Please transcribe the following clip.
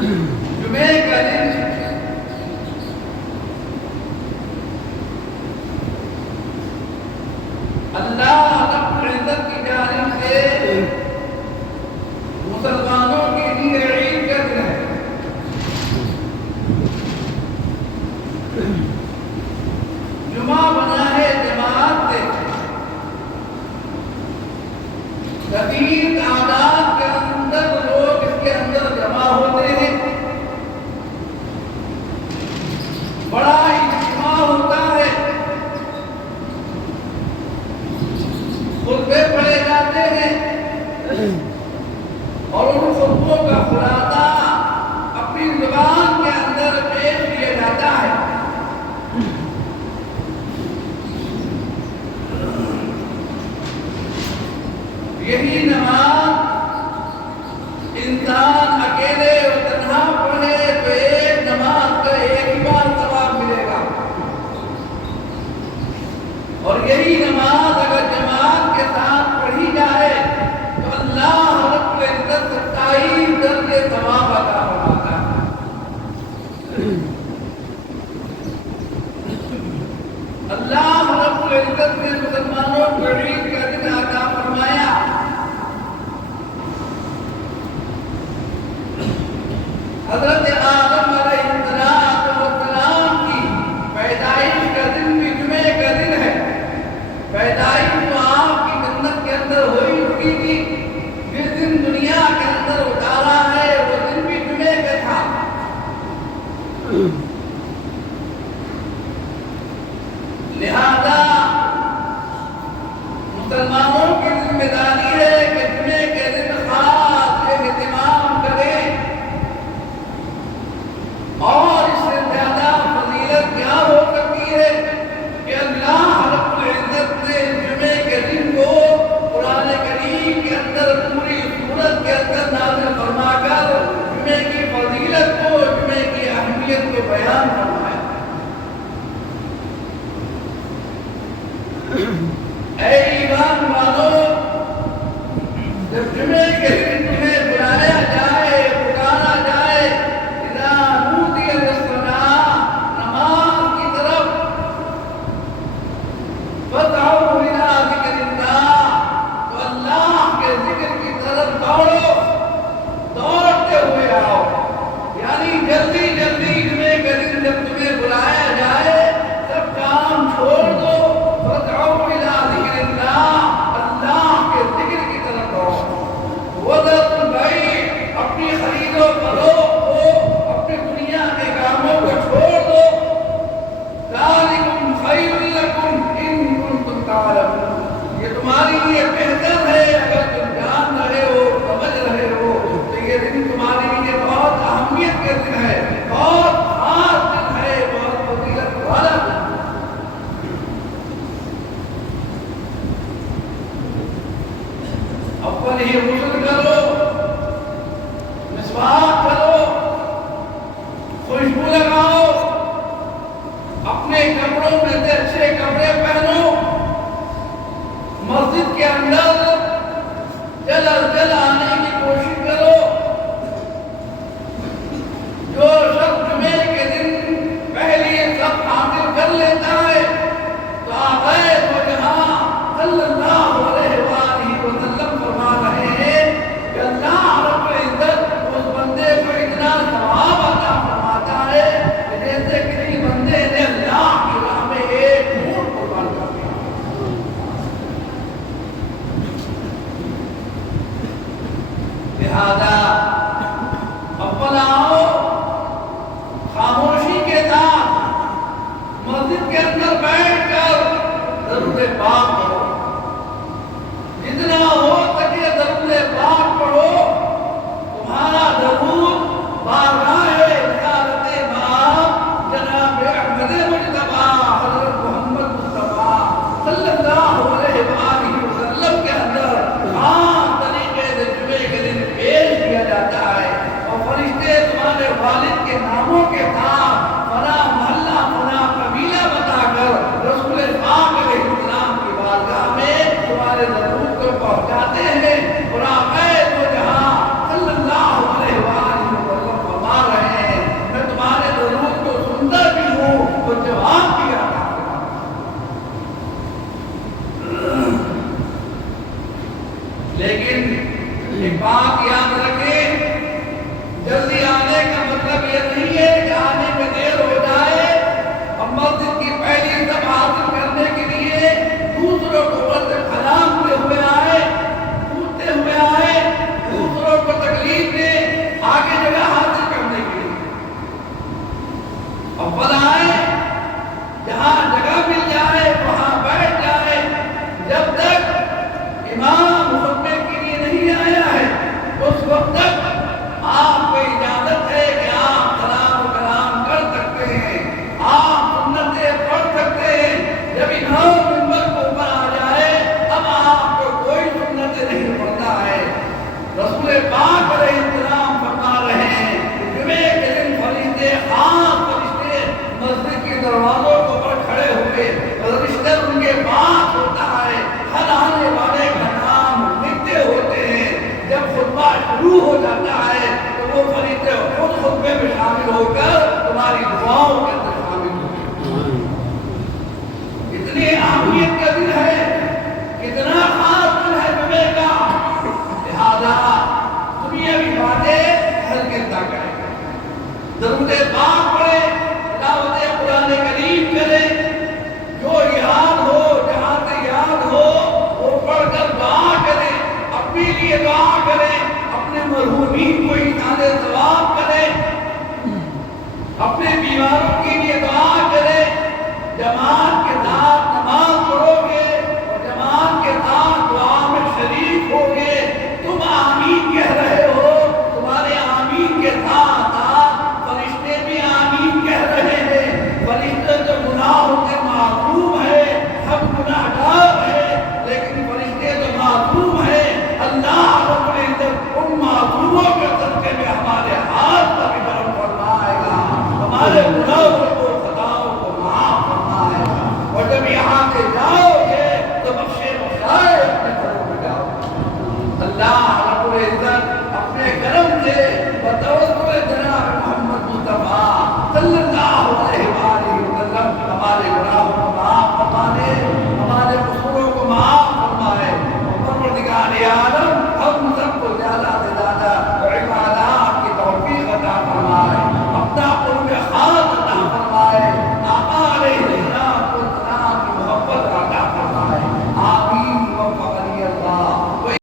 جمعے کا دن اللہ رب العزت کی جانب سے مسلمانوں کے لیے عید کا دن ہے۔ جمعہ بنا ہے جماعت سے، کثیر تعداد کے اندر لوگ اس کے اندر جمع ہوتے ہیں، بڑا اجتماع ہوتا ہے، خطبے پڑھے جاتے ہیں اور ان خطبوں کا خلاصہ اپنی زبان کے اندر پیش کیا جاتا ہے۔ یہی نماز انسان اکیلے اور تنہا پڑھے تو ایک نماز کا ایک ہی بار ثواب ملے گا، اور یہی نماز اگر جماعت کے ساتھ پڑھی جائے تو اللہ رب العزت 27 درجے ثواب عطا فرماتا ہے۔ اللہ رب العزت نے مسلمانوں کو عید کا دن عطا فرمایا۔ حضرت آدم علیہ السلام کی پیدائش کا دن بھی جمعے کا دن ہے۔ پیدائش تو آپ کی جنت کے اندر ہوئی چکی تھی، جس دن دنیا کے اندر اتارا ہے وہ دن بھی جمعے کا تھا۔ لہذا مسلمانوں کی ذمہ داری ہے کہ جمعے کے دن خاص اہتمام کریں، اور اس سے زیادہ فضیلت کیا ہو سکتی ہے کہ اللہ رب العزت نے جمعے کے دن کو قرآن کریم کے اندر پوری سورت کے اندر نازل فرما کر جمعے کی فضیلت کو، جمعے کی اہمیت کو بیان فرمایا۔ اے ایمان والو، جب جمعے کے دن تمہیں بلایا جائے، پکارا جائے اذا نودی للصلاۃ، نماز کی طرف، فاسعوا الی ذکر اللہ، تو اللہ کے ذکر کی طرف دوڑو، دوڑتے ہوئے آؤ، یعنی جلدی جلدی جمعے کے دن جب تمہیں بلایا جائے سب کام چھوڑ دو، فاسعوا الی ذکر اللہ، اللہ کے ذکر کی طرف دوڑو۔ وذروا البیع، اپنی خرید و فروخت کو، اپنی دنیا کے کاموں کو چھوڑ دو۔ ذالکم خیر لکم ان کنتم تعلمون، یہ تمہارے لیے بہتر ہے اگر تم جان رہے ہو، سمجھ رہے ہو، تو یہ دن تمہارے لیے بہت اہمیت کا دن ہے، بہت خاص دن ہے، بہت فضیلت والا دن۔ اول ہی غسل کرو، مسواک کرو، خوشبو لگاؤ، اپنے کپڑوں میں سے اچھے کپڑے پہنو، مسجد کے اندر جل از جل آنے کی کوشش کرو۔ جو شخص جمعے کے دن پہلے یہ سب حاصل کر لیتا ہے تو آقا دو جہاں صلی اللہ علیہ وآلہ وسلم فرما رہے ہیں کہ اللہ رب العزت اس بندے کو اتنا ثواب عطا فرماتا ہے کہ جیسے کسی بندے نے اللہ کی راہ میں ایک اونٹ قربان کر دیا۔ لہذا اول آؤ، خاموشی کے ساتھ مسجد کے اندر بیٹھ کر درود پاک پڑھو، جتنا ہو سکے درود پاک پڑھو۔ تمہارا درود بارگاہ رسالت مآب جناب احمد مجتبیٰ حضرت محمد مصطفیٰ صلی اللہ علیہ وآلہ وسلم کے اندر خاص طریقے سے جمعے کے دن پیش کیا جاتا ہے، اور فرشتے تمہارے والد کے ناموں کے ساتھ فلاں محلہ فلاں قبیلہ بتا کر رسول پاک علیہ السلام کی بارگاہ میں تمہارے درود کو پہنچاتے ہیں۔ اور آقا دو جہاں صلی اللہ علیہ وآلہ وسلم فرما درود پاک پڑھے، تلاوت قرآن کریم کرے، جو یاد ہو جہاں سے یاد ہو وہ پڑھ کر دعا کرے، اپنے لیے دعا کرے، اپنے مرحومین کو اظہار ثواب